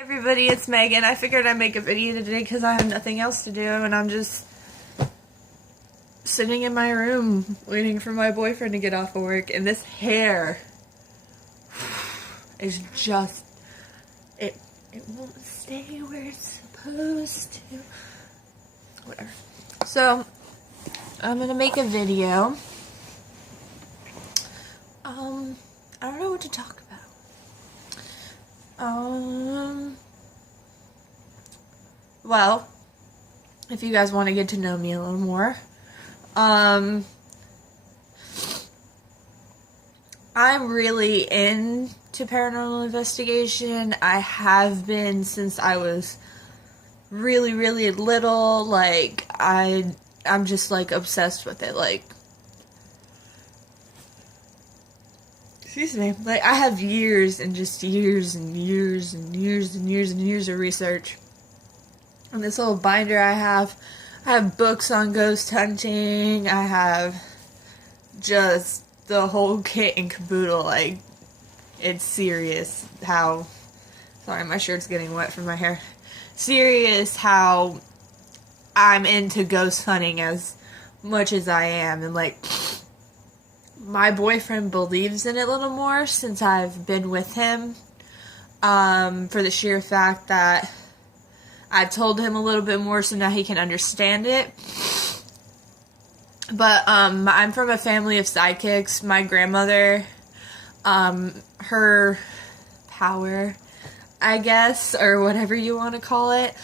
Everybody, it's Megan. I figured I'd make a video today because I have nothing else to do and I'm just sitting in my room waiting for my boyfriend to get off of work, and this hair is just, it won't stay where it's supposed to. Whatever. So, I'm gonna make a video. I don't know what to talk about. Well, if you guys want to get to know me a little more, I'm really into paranormal investigation. I have been since I was really, really little. Like, I'm just, like, obsessed with it. Like, excuse me. Like, I have years and just years and years and years and years and years of research. And this little binder I have books on ghost hunting. I have just the whole kit and caboodle. Like, it's serious how, sorry, my shirt's getting wet from my hair. Serious how I'm into ghost hunting as much as I am. And, like, my boyfriend believes in it a little more since I've been with him. For the sheer fact that I've told him a little bit more so now he can understand it. But, I'm from a family of psychics. My grandmother, her power, I guess, or whatever you want to call it,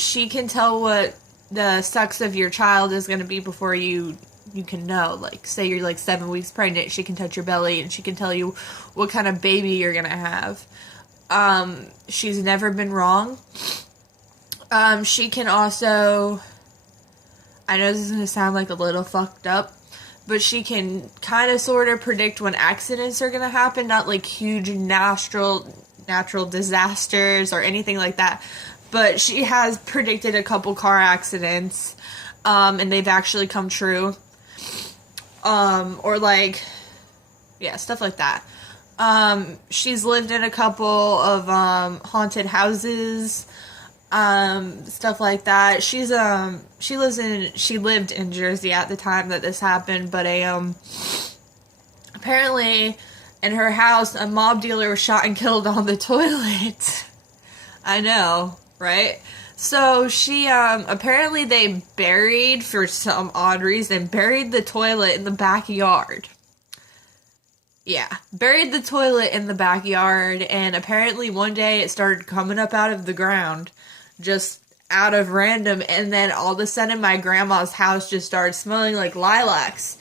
she can tell what the sex of your child is going to be before you can know. Like, say you're like 7 weeks pregnant, she can touch your belly and she can tell you what kind of baby you're going to have. She's never been wrong. She can also, I know this is going to sound like a little fucked up, but she can kind of sort of predict when accidents are going to happen, not like huge natural disasters or anything like that, but she has predicted a couple car accidents, and they've actually come true, or like, yeah, stuff like that. She's lived in a couple of, haunted houses, stuff like that. She lived in Jersey at the time that this happened, but apparently in her house, a mob dealer was shot and killed on the toilet. I know, right? So she, apparently they buried, for some odd reason, buried the toilet in the backyard. Yeah, buried the toilet in the backyard, and apparently one day it started coming up out of the ground, just out of random, and then all of a sudden my grandma's house just started smelling like lilacs.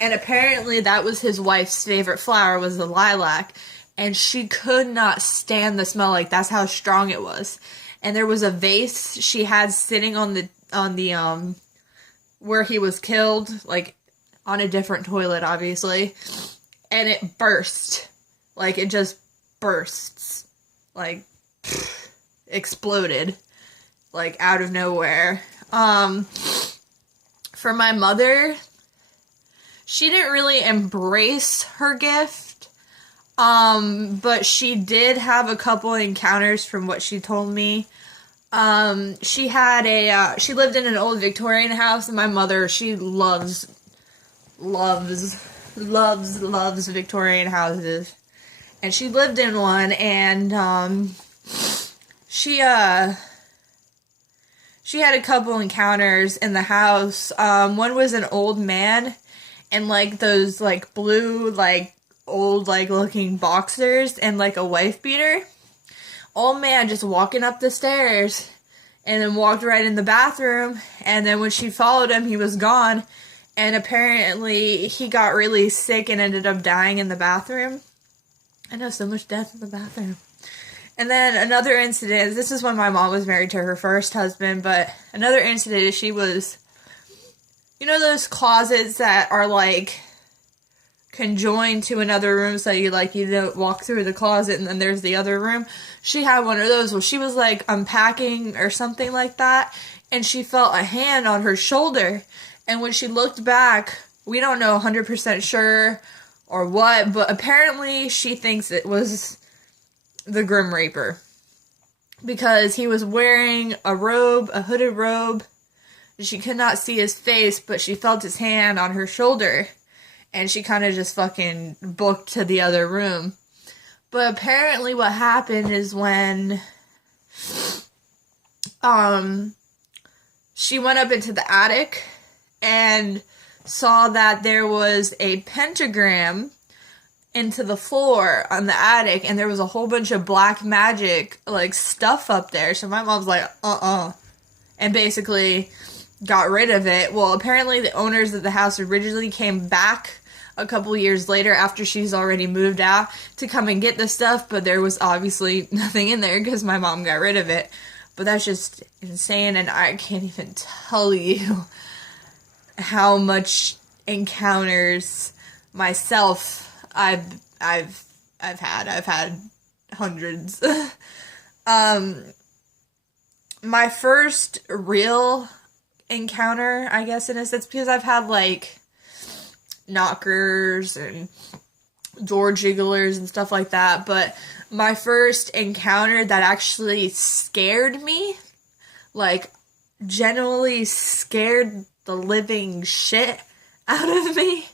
And apparently that was his wife's favorite flower, was the lilac, and she could not stand the smell. Like, that's how strong it was. And there was a vase she had sitting on the where he was killed, like on a different toilet, obviously, and it burst. Like, it just bursts, like, exploded, like, out of nowhere. For my mother, she didn't really embrace her gift, but she did have a couple encounters from what she told me. She had she lived in an old Victorian house, and my mother, she loves Victorian houses. And she lived in one, and, she had a couple encounters in the house. One was an old man in, like, those, like, blue, like, old, like, looking boxers and, like, a wife beater. Old man just walking up the stairs, and then walked right in the bathroom, and then when she followed him, he was gone, and apparently he got really sick and ended up dying in the bathroom. I know, so much death in the bathroom. And then another incident, this is when my mom was married to her first husband, but another incident is she was, you know those closets that are, like, conjoined to another room, so you walk through the closet and then there's the other room? She had one of those. Well, she was, like, unpacking or something like that, and she felt a hand on her shoulder, and when she looked back, we don't know 100% sure or what, but apparently she thinks it was the Grim Reaper. because he was wearing a robe, a hooded robe. She could not see his face, but she felt his hand on her shoulder, and she kind of just fucking booked to the other room. But apparently what happened is when she went up into the attic and saw that there was a pentagram into the floor on the attic, and there was a whole bunch of black magic like stuff up there. So my mom's like, and basically got rid of it. Well, apparently the owners of the house originally came back a couple years later after she's already moved out to come and get the stuff, but there was obviously nothing in there because my mom got rid of it. But that's just insane, and I can't even tell you how much encounters myself I've had hundreds. My first real encounter, I guess, in a sense, because I've had like knockers and door jigglers and stuff like that, but my first encounter that actually scared me, like genuinely scared the living shit out of me.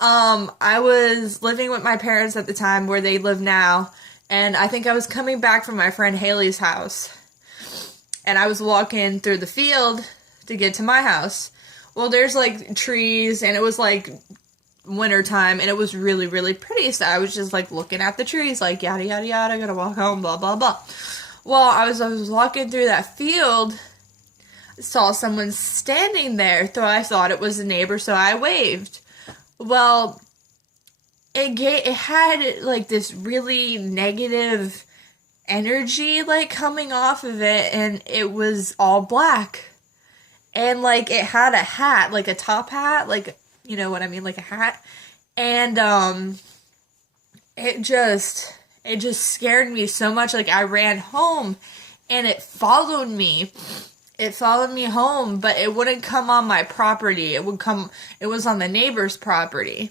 I was living with my parents at the time where they live now, and I think I was coming back from my friend Haley's house, and I was walking through the field to get to my house. Well, there's like trees, and it was like wintertime, and it was really, really pretty, so I was just like looking at the trees, like yada yada yada, gotta walk home, blah blah blah. Well, I was walking through that field, saw someone standing there, so I thought it was a neighbor, so I waved. Well, it had like this really negative energy like coming off of it, and it was all black, and like it had a hat, like a top hat, like, you know what I mean, like a hat, and it just scared me so much. Like I ran home, and it followed me. It followed me home, but it wouldn't come on my property. It was on the neighbor's property,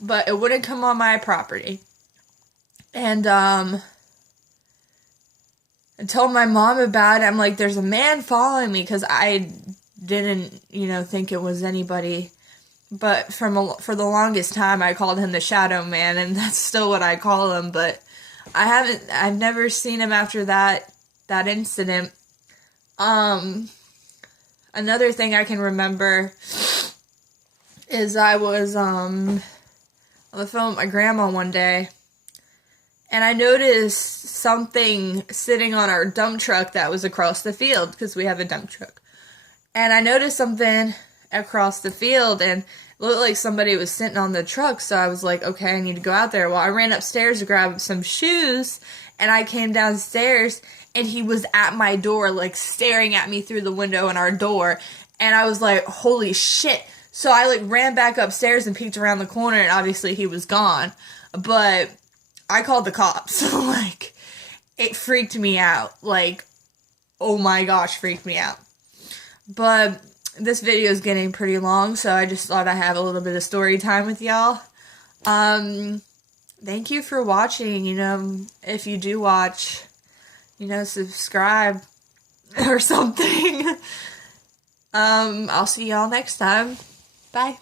but it wouldn't come on my property. And I told my mom about it. I'm like, there's a man following me, because I didn't, think it was anybody. But for the longest time, I called him the Shadow Man, and that's still what I call him. But I've never seen him after that incident. Another thing I can remember is I was on the phone with my grandma one day, and I noticed something sitting on our dump truck that was across the field, because we have a dump truck. And I noticed something across the field, and it looked like somebody was sitting on the truck, so I was like, okay, I need to go out there. Well, I ran upstairs to grab some shoes, and I came downstairs, and he was at my door, like, staring at me through the window in our door, and I was like, holy shit. So I, like, ran back upstairs and peeked around the corner, and obviously he was gone, but I called the cops. So, like, it freaked me out, like, oh my gosh, freaked me out. But this video is getting pretty long, so I just thought I'd have a little bit of story time with y'all. Thank you for watching. If you do watch, subscribe or something. I'll see y'all next time. Bye.